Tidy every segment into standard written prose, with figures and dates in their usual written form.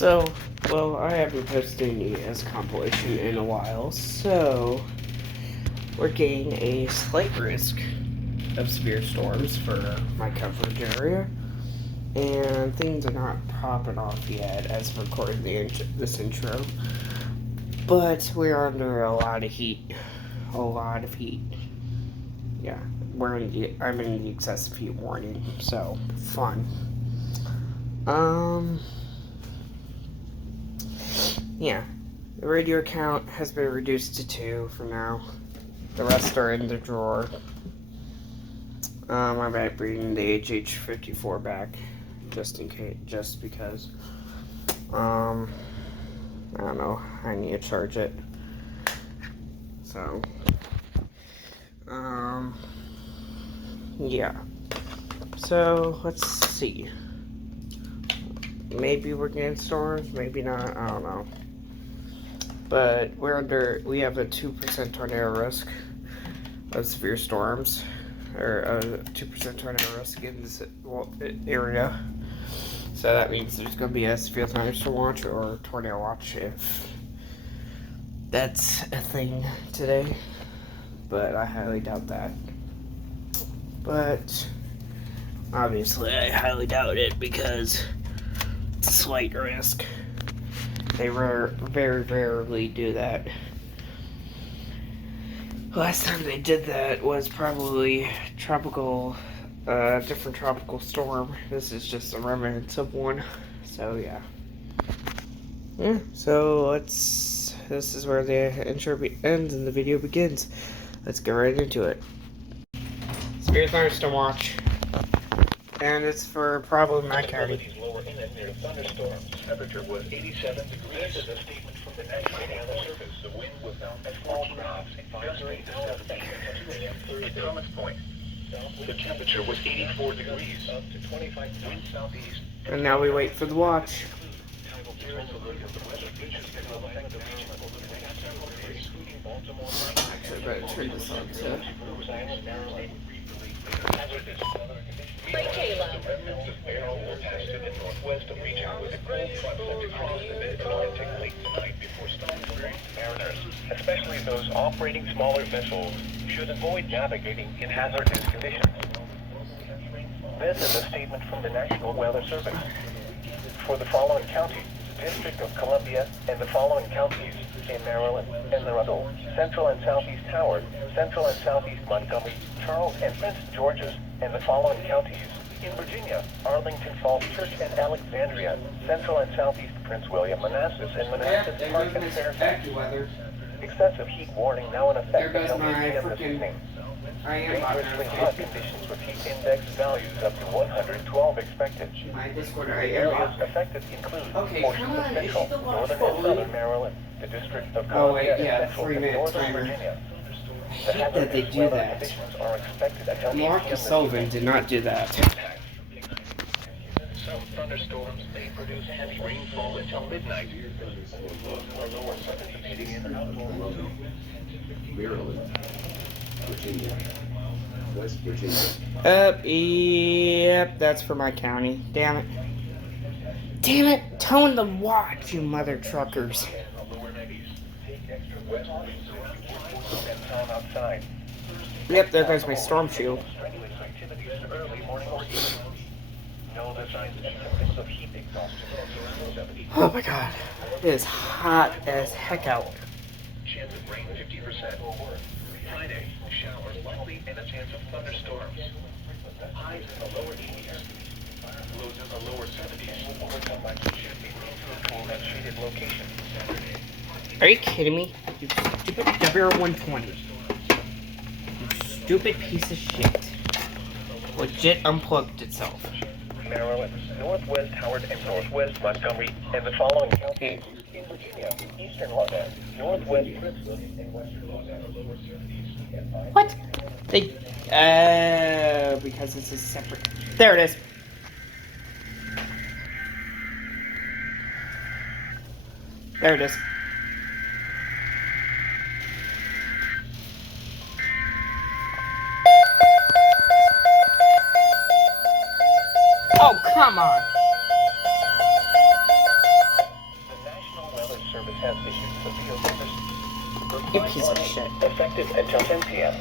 So, well, I haven't posted any as compilation in a while, so we're getting a slight risk of severe storms for my coverage area, and things are not popping off yet as of recording this intro, but we're under a lot of heat. Yeah, I'm in the excessive heat warning, so fun. Yeah, the radio count has been reduced to 2 for now. The rest are in the drawer. I might bring the HH54 back, just because. I don't know. I need to charge it. So, yeah. So let's see. Maybe we're getting storms, maybe not. I don't know. But we have a 2% tornado risk of severe storms, or a 2% tornado risk in this area. So that means there's going to be a severe thunderstorm watch or tornado watch if that's a thing today. But I highly doubt that. But obviously I highly doubt it because it's a slight risk. They very rarely do that. Last time they did that was probably different tropical storm. This is just a remnant of one. So yeah. So this is where the intro ends and the video begins. Let's get right into it. Severe thunderstorm watch. And it's for probably my county. Lower inlet near thunderstorms. Temperature was 87 degrees. This is a statement from the National Weather Service. The wind was now at 14 knots, gusting to 17 at 2 a.m. At Thomas Point. The temperature was 84 degrees. Up to 25 wind southeast. And now we wait for the watch. Actually, I better turn this on too. Ray Kayla. Remnants of air will pass to the northwest of region with a cold front set to cross the mid-Atlantic late tonight before storms bring mariners, especially those operating smaller vessels, should avoid navigating in hazardous conditions. This is a statement from the National Weather Service. For the following counties, District of Columbia, and the following counties in Maryland, and the Russell, Central and Southeast Howard, Central and Southeast Montgomery, Charles and Prince George's, and the following counties in Virginia, Arlington Falls Church and Alexandria, Central and Southeast Prince William, Manassas, and Manassas Park and Fairfax. Excessive heat warning now in effect until 8 p.m. this evening. Dangerously hot conditions with heat index values up to 112 expected. The areas affected include portions of central, northern, and southern Maryland, the District of Columbia, and central and northern Virginia. I hate that they do that. Mark Sullivan did not do that. Some thunderstorms may produce heavy rainfall until midnight. Lower precipitating in Maryland, Virginia, West Virginia. Yep, that's for my county. Damn it. Damn it! Tone the watch, you mother truckers. Yep, there goes my storm shield. Oh my god. It is hot as heck out. Chance of rain 50%. Friday, showers likely and a chance of thunderstorms. Highs in the lower 80s. Lows in the lower 70s. Overcome by should be rain to a cool and shaded location Saturday. Are you kidding me? You stupid WR120. You stupid piece of shit. Legit unplugged itself. Maryland, Northwest Howard and Northwest Montgomery, and the following counties in Virginia, Eastern London, Northwest Princeton, and Western London. What? They, because it's a separate. There it is. There it is. Oh, come on. You piece of shit. Effective until 10 p.m.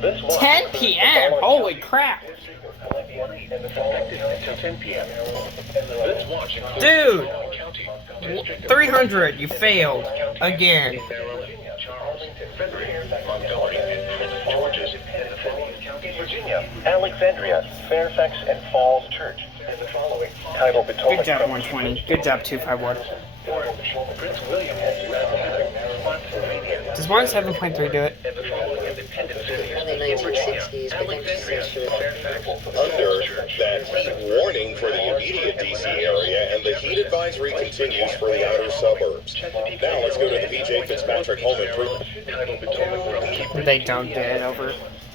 This watch 10 p.m. Holy crap. Effective until 10 p.m. This watch includes Dude. County, District of 300. You failed again. Virginia, Charleston, Frederick, Montgomery, Prince George's, and the following counties, Virginia, Alexandria, Fairfax, and Falls Church, and the following. Title Potomac. Good job, 120. Good job, 251. Prince William and Rappahannock, Spotsylvania, Does 107.3 do it? and the following independent cities. Early 1960s, but then she said she would Fairfax, Under that heat warning for the immediate DC area, and the heat advisory continues for the outer suburbs. Now let's go to the PJ Fitzpatrick Home Improvement. Title Potomac will keep They don't get it over.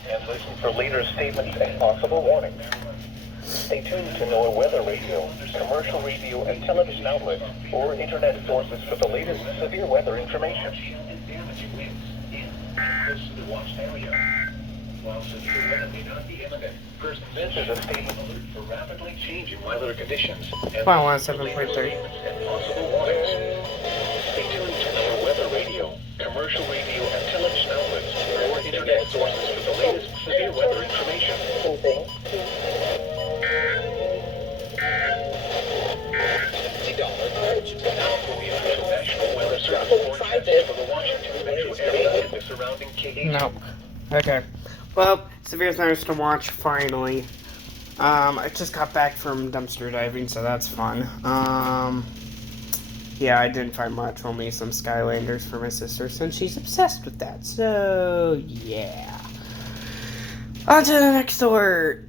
and listen for later statements and possible warnings. Stay tuned to NOAA Weather Radio, commercial radio and television outlets, or internet sources for the latest severe weather information. This is a statement alert for rapidly changing weather conditions and Come on, 107.3. and possible warnings. Stay tuned to NOAA Weather Radio, commercial radio and television outlets, or internet sources for the latest severe weather information. National Weather Service forecast for the Washington metro area and the surrounding KD. Nope. Okay. Well, severe thunderstorm watch finally. I just got back from dumpster diving, so that's fun. Yeah, I didn't find much. Only some Skylanders for my sister, since she's obsessed with that. So yeah. On to the next alert.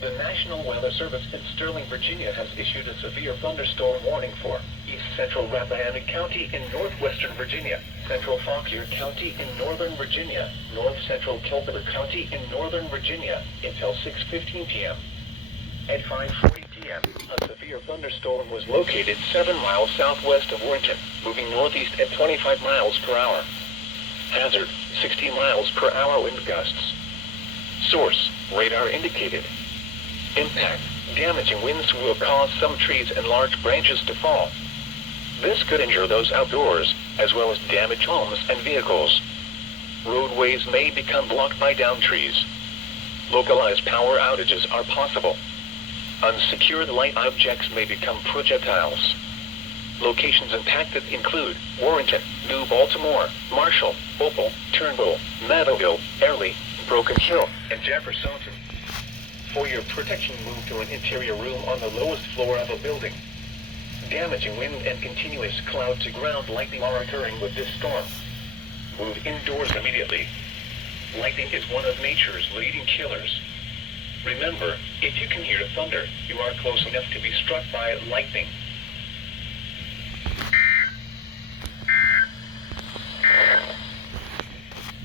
The National Weather Service in Sterling, Virginia has issued a severe thunderstorm warning for East Central Rappahannock County in northwestern Virginia, Central Fauquier County in northern Virginia, North Central Culpeper County in northern Virginia until 6:15 p.m. At 5:40 p.m., a severe thunderstorm was located 7 miles southwest of Warrenton, moving northeast at 25 miles per hour. Hazard, 60 miles per hour wind gusts. Source, radar indicated. Impact, damaging winds will cause some trees and large branches to fall. This could injure those outdoors, as well as damage homes and vehicles. Roadways may become blocked by downed trees. Localized power outages are possible. Unsecured light objects may become projectiles. Locations impacted include Warrenton, New Baltimore, Marshall, Opal, Turnbull, Meadowville, Airlie, Broken Hill, and Jeffersonton. For your protection, move to an interior room on the lowest floor of a building. Damaging wind and continuous cloud-to-ground lightning are occurring with this storm. Move indoors immediately. Lightning is one of nature's leading killers. Remember, if you can hear thunder, you are close enough to be struck by lightning.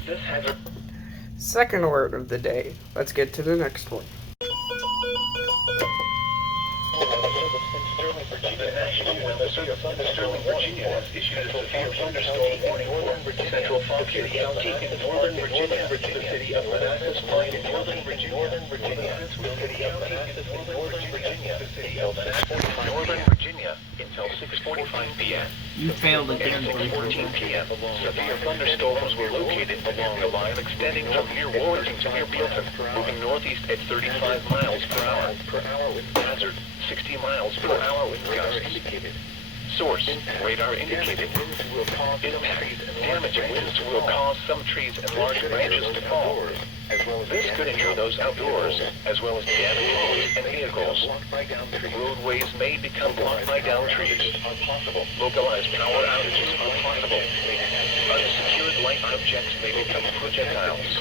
This hazard. Second alert of the day. Let's get to the next one. The National Weather Service in Sterling, Virginia has issued a severe thunderstorm warning for Central Fauquier County in northern Virginia, the city of Manassas Point in northern Virginia, the city of Manassas in northern Virginia, the city of Manassas in northern Virginia until 6:45 p.m. You failed At again, 6:14 p.m., severe thunderstorms were located along the line extending from near Warrenton to near Bealton, moving northeast at 35 miles per hour. Hazard, 60 miles per hour wind gusts indicated. Source, radar indicated. Impact, damaging winds will cause some trees and large branches to fall. This could injure those outdoors, as well as damage homes and vehicles. Roadways may become blocked by downed trees. Localized power outages are possible. Unsecured light objects may become projectiles.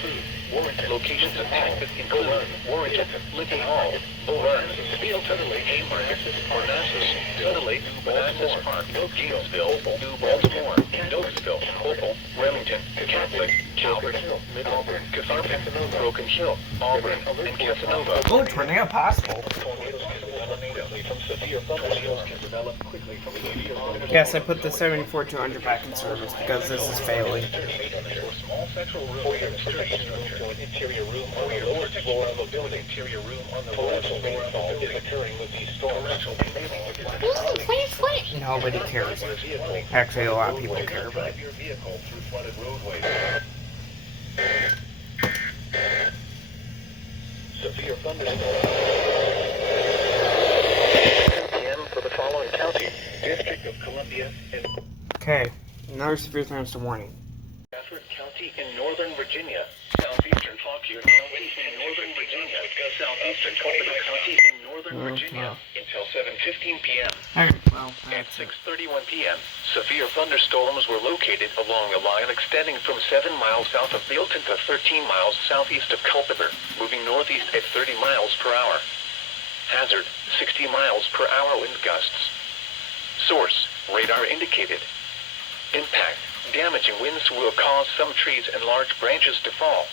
Locations impacted include Warrenton, Lincoln Hall, Bull Run, Bealton, Haymarket, Manassas, Sutter Lake, Manassas Park, Gainesville, New Baltimore, Doaksville, Opal, Remington, Catholic, Calvert, Mid-Auburn, Catharpin, Broken Hill, Auburn, and Casanova. Oh, tornado possible. Tornadoes emanating from Severe thunderstorms can develop quickly from severe thunderstorms. Yes, I put the 74-200 back in service because this is failing. Small central room for your protection room to an interior room on the lower floor of a building. Interior room on the lower floor of a building is occurring with these storms. Nobody cares. Actually, a lot of people care, but Drive your vehicle through flooded roadways. Severe thunderstorms. PM for the following county: District of Columbia and okay. Another severe thunderstorm warning. Stafford County in Northern Virginia, southeastern Fauquier County in Northern Virginia, southeastern Culpeper County in Northern Virginia until 7:15 p.m. Alright, well, At 6:31 p.m., severe thunderstorms were located along a line extending from 7 miles south of Milton to 13 miles southeast of Culpeper, moving northeast at 30 miles per hour. Hazard, 60 miles per hour wind gusts. Source, radar indicated. Impact, damaging winds will cause some trees and large branches to fall.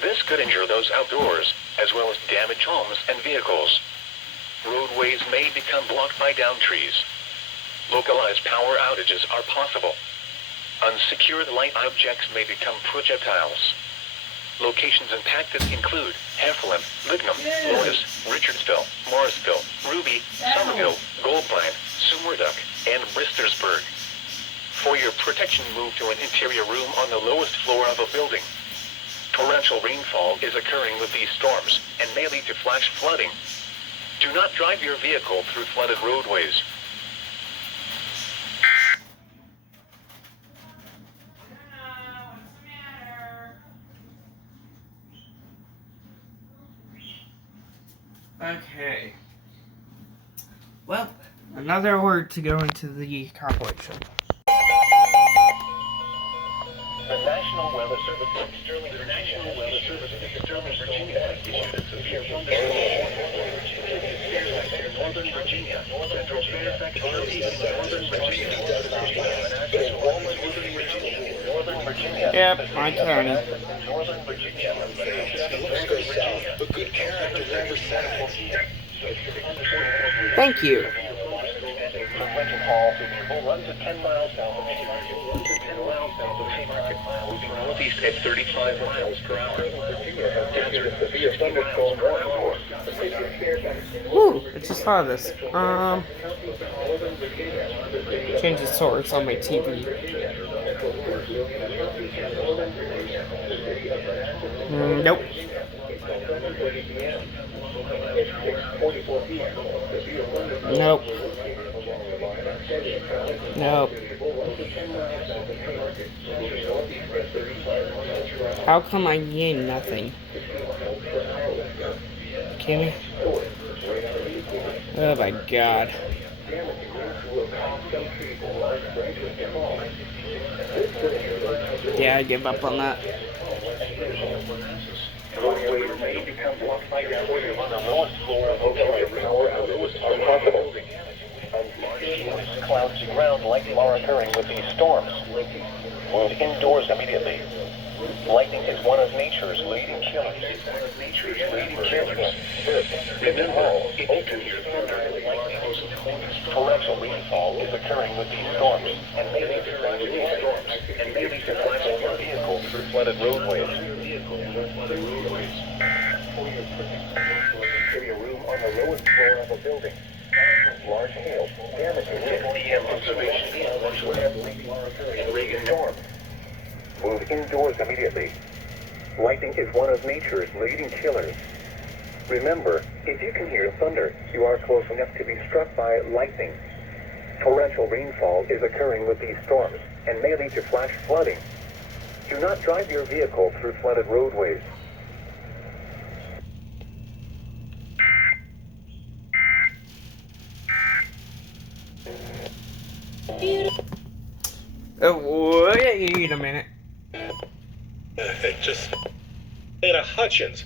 This could injure those outdoors, as well as damage homes and vehicles. Roadways may become blocked by downed trees. Localized power outages are possible. Unsecured light objects may become projectiles. Locations impacted include Heflin, Lignum, Lotus, Richardsville, Morrisville, Ruby, Somerville, Goldmine, Summerduck, and Bristersburg. For your protection, move to an interior room on the lowest floor of a building. Torrential rainfall is occurring with these storms and may lead to flash flooding. Do not drive your vehicle through flooded roadways. Okay. Well, another word to go into the compilation. The National Weather Service in Sterling, Virginia, has issued a severe thunderstorm warning. Northern Virginia, Central Fairfax County, Northern Virginia, Northern Virginia. Yep, my county. Northern Virginia. A good character never said. Thank you. Convention Hall will run to 10 miles south of Haymarket. Moving northeast at 35 miles per hour. Hazard, severe thunderstorm warning. Woo! I just saw this. Change the source on my TV. Nope. Nope. Nope. How come I gain nothing? Kidding me? Oh my god. Yeah, I give up on that. Roadways may become blocked by downwind on the lowest floor of power outages are possible. Large clouds to ground likely are occurring with these storms. Move indoors immediately. Lightning is one of nature's leading killers. Remember, if you can hear thunder, torrential rainfall is occurring with these storms, and may lead to flashing your vehicle through flooded roadways. Interior room on the lowest floor of a building. Large hail, damaging 6 p.m. observation in Reagan storm. Move indoors immediately. Lightning is one of nature's leading killers. Remember, if you can hear thunder, you are close enough to be struck by lightning. Torrential rainfall is occurring with these storms and may lead to flash flooding. Do not drive your vehicle through flooded roadways. Wait a minute. Just Ada Hutchins.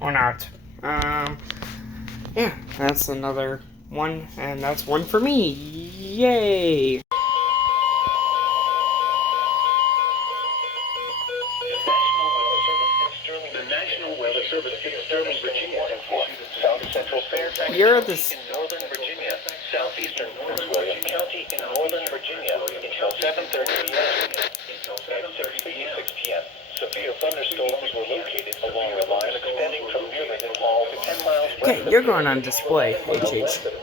Or not. Yeah, that's another one, and that's one for me. Yay! The National Weather Service in Sterling, Virginia, South Central Fairfax You're this. in Northern Virginia. northeastern Washington County in northern Virginia until 7:30 p.m. At 6:56 p.m. Severe thunderstorms were located along the line extending from near Linden Hall to 10 miles west Okay, you're going on display, HH. of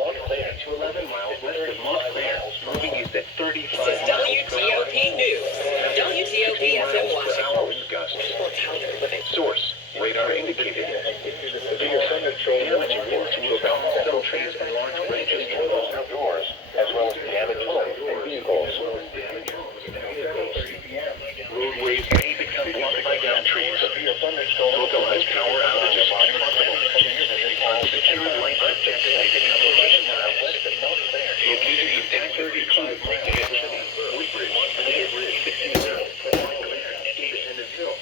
Montclair to 11 miles west of Montclair, moving east at 35 This is WTOP News. WTOP FM Washington. wind gusts. Source, radar indicated. Severe thunderstorm damaging winds will bounce some trees and large branches from those outdoors, as well as damaged homes and vehicles. Roadways may become blocked by downed trees. Localized power outages are possible. Unsecured light objects may become stationary west of Montclair. Located in 1035 Montclair City, Woodbridge, Independence Hill,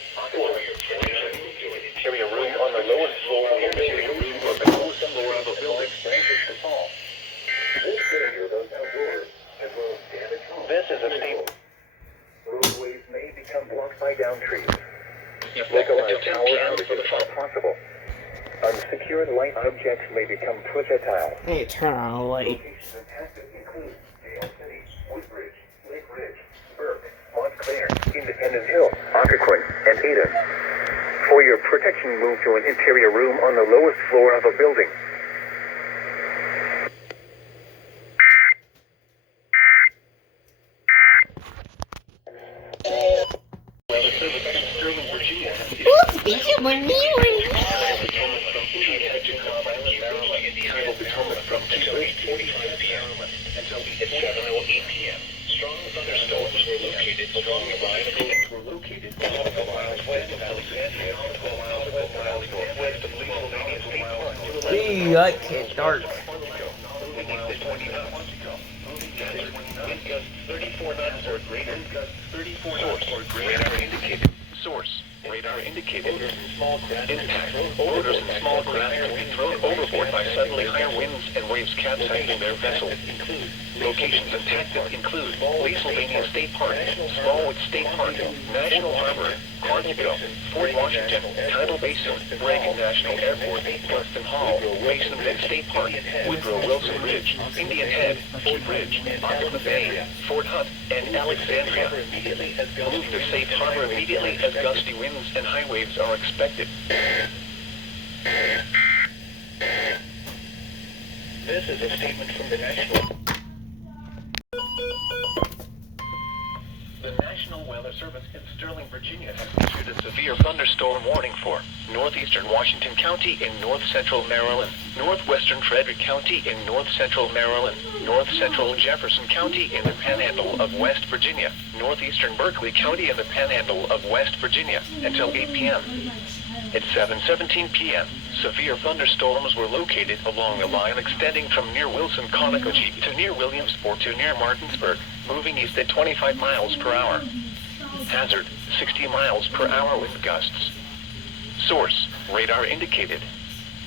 Interior room on the lowest floor of the interior room or the lowest floor of a building branches to fall. This video those outdoors as well as damaged homes. This is a statement. Roadways may become blocked by downed trees. Localized power outages are possible. Unsecured light objects may become projectiles. Hey, turn on a light. Locations impacted include Dale City, Woodbridge, Lake Ridge, Burke, Montclair, Independence Hill, Occoquan, and Ada. For your protection, move to an interior room on the lowest floor of a building. Weather Service in Sterling, Virginia. Potomac from 2:45 p.m. until 7:08 p.m. Strong thunderstorms were located along the line of nautical miles west of Alexandria, nautical miles northwest of Pennsylvania State Park. Gee, that kid dark. Wind gusts 34 knots or greater. 34 knots or greater. Radar indicated. Source. Radar indicated. Impact. Odors and small craft can be thrown overboard by suddenly higher winds and waves capsizing their vessel. Locations impacted include Pennsylvania State Park, Smallwood State Park, National Harbor, Quantico, Fort Washington, Tidal Basin, Reagan National Airport, Preston Hall, Mason Bend State Park, Woodrow Wilson Ridge, Indian Head, Key Bridge, Aqua Bay, Fort Hunt, and Alexandria. Move to safe harbor immediately as gusty winds and high waves are expected. This is a statement from the National Weather Service in Sterling, Virginia has issued a severe thunderstorm warning for northeastern Washington County in north-central Maryland, northwestern Frederick County in north-central Maryland, north-central Jefferson County in the panhandle of West Virginia, northeastern Berkeley County in the panhandle of West Virginia until 8 p.m. At 7:17 p.m., severe thunderstorms were located along the line extending from near Wilson, Conococheague to near Williamsport to near Martinsburg, moving east at 25 miles per hour. Hazard, 60 miles per hour wind gusts. Source, radar indicated.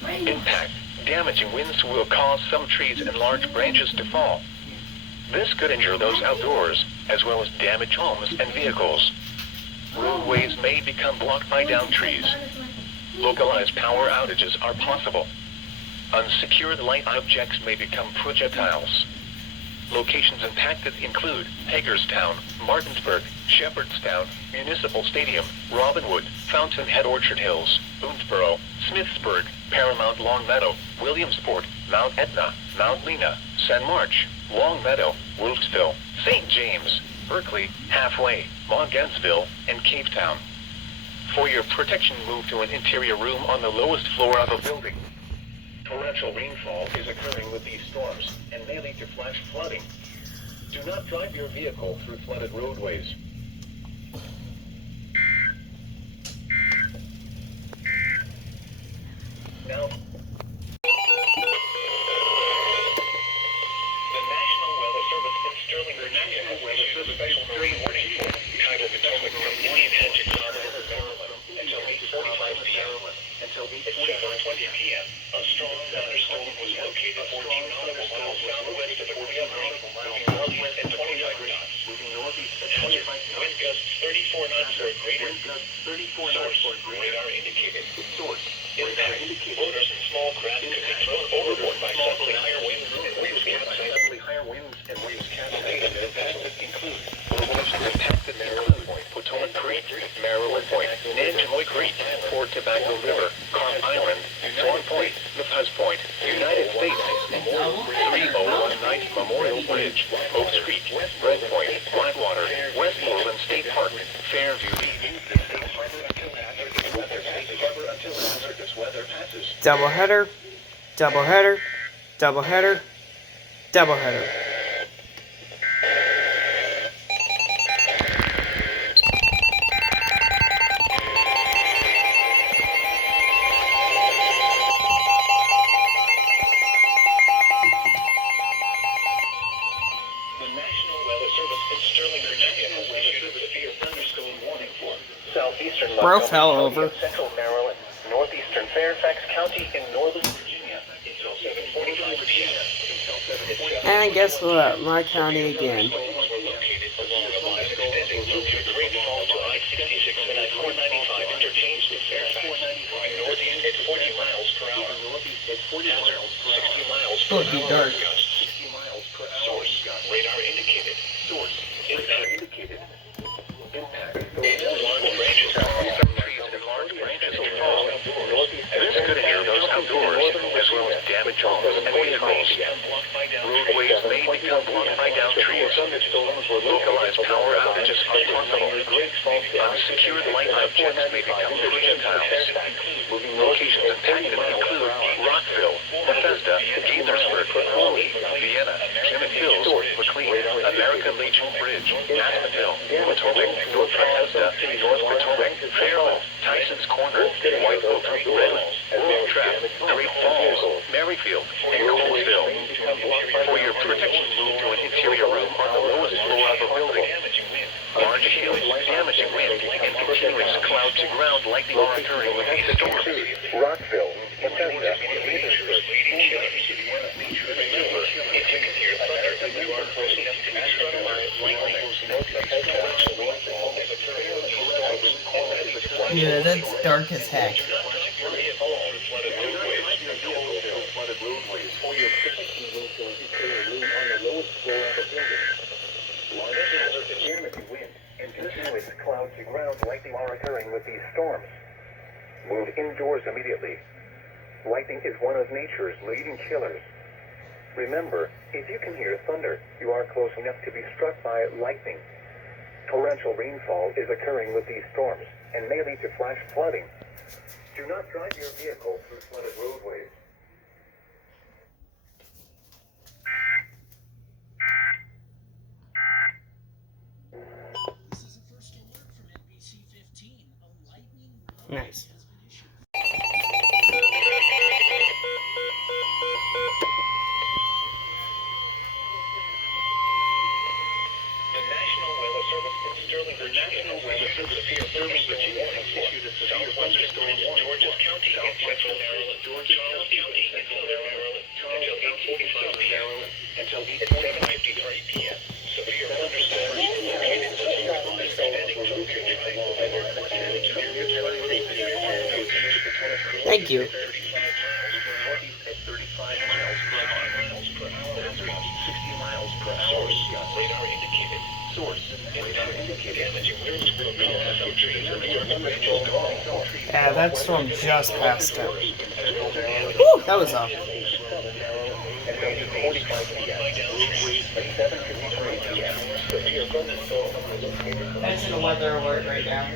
Impact, damaging winds will cause some trees and large branches to fall. This could injure those outdoors, as well as damage homes and vehicles. Roadways may become blocked by downed trees. Localized power outages are possible. Unsecured light objects may become projectiles. Locations impacted include Hagerstown, Martinsburg, Shepherdstown, Municipal Stadium, Robinwood, Fountainhead Orchard Hills, Boonesboro, Smithsburg, Paramount Longmeadow, Williamsport, Mount Etna, Mount Lena, San March, Longmeadow, Wolfsville, St. James, Berkeley, Halfway, Montgainsville, and Cape Town. For your protection, move to an interior room on the lowest floor of a building. Torrential rainfall is occurring with these storms and may lead to flash flooding. Do not drive your vehicle through flooded roadways. Now, the National Weather Service in Sterling, Virginia has issued a special marine warning for tidal Potomac from Indian Head to Concord, Maryland, until 8:45 p.m. Until 7:20 p.m. A strong thunderstorm was located 14 nautical miles southwest of Aquia Bay, moving northeast at 25 knots, moving northeast at 25 knots. Hill Bridge, Oaks Creek, Red Point, Blackwater, Westmoreland State Park, Fairview. Doubleheader, doubleheader, doubleheader, doubleheader. Bro fell over. Central Maryland, northeastern Fairfax County, in northern Virginia until 7:45 p.m. And guess what? My county again. Oh, it'd be dark. Source, radar indicated. Source, radar indicated. Impact. Large branches from trees and large branches will fall. This could hinder those outdoors, as well as damage homes and vehicles. Roadways may become blocked by downed trees. Localized power outages are possible. Unsecured light objects may become projectiles. Locations impacted include Rockville, Bethesda, Gaithersburg, Woolley, Vienna, Plymouth Hills, McLean, American Legion Bridge, Aspenville, Potomac, North Bethesda, North Potomac, Fairmont, Tyson's Corner, White Oak, Redlands, Wolf Trap, Great Falls, Maryfield, and Colesville. For your protection, move to an interior room on the lowest floor of a building. Large hail, damaging wind, and continuous cloud-to-ground lightning are occurring with these storms. Rockville, Bethesda, Gaithersburg, remember, if you can hear thunder, you are close enough to astronomize lightning. Yeah, that's dark as heck. Clouds to ground lightning are occurring with these storms. Move indoors immediately. Lightning is one of nature's leading killers. Remember, if you can hear thunder, you are close enough to be struck by lightning. Torrential rainfall is occurring with these storms and may lead to flash flooding. Do not drive your vehicle through flooded roadways. Nice. Thank you. Yeah, that storm just passed him. Woo, that was up. That's in a weather alert right now.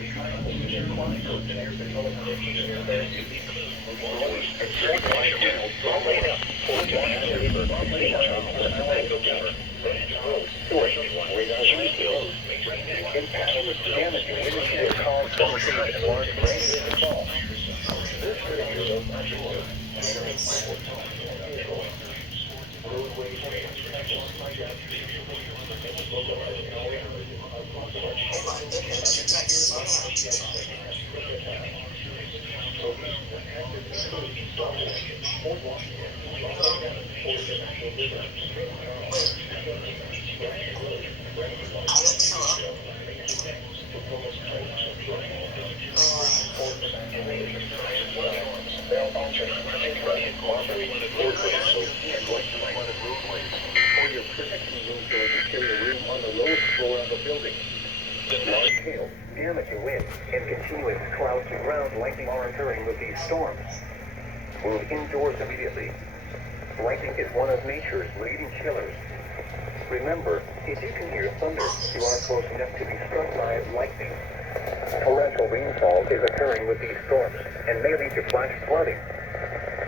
Damaging wind and continuous cloud-to-ground lightning are occurring with these storms. Move indoors immediately. Lightning is one of nature's leading killers. Remember, if you can hear thunder, you are close enough to be struck by lightning. Torrential rainfall is occurring with these storms and may lead to flash flooding.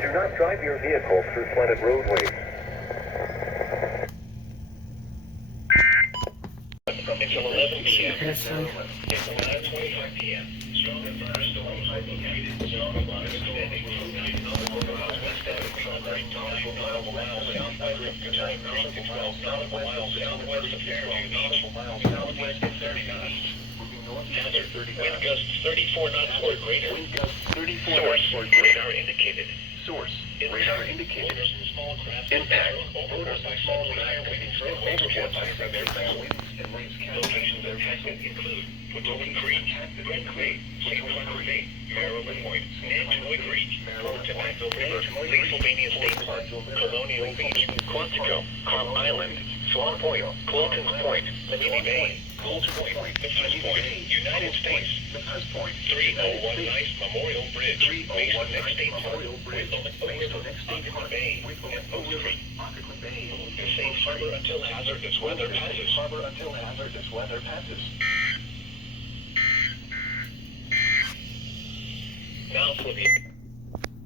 Do not drive your vehicle through flooded roadways. Until 11 p.m. Seriously? It's 9:25 p.m. Strong and thunderstorms are located. Strong and extending from 9 nautical miles west of 9 nautical miles southwest of Kentucky Creek to 12 nautical miles southwest of Fairview Beach, southwest of 30 knots. Hazard, wind gusts 34 knots or greater. Wind gusts 34 knots or greater. Radar indicated. Source, radar indicated. Impact, odors by small craft overhead by severe winds and waves. Locations of hazard include Potomac Creek, Red Creek, St. Clement Bay, Maryland Point, Nantucket Creek, Tobacco River, Pennsylvania State Park, Colonial Beach, Quantico, Carp Island, Swan Point, Colton's Point, Levy Bay, Coles Point, Fifth Point, United States, 3019 Memorial Bridge, Mason Next State Park, Mason Next State Park Bay, and Oak Creek. Safe harbor until hazardous weather passes. Harbor until hazardous weather passes. Now for the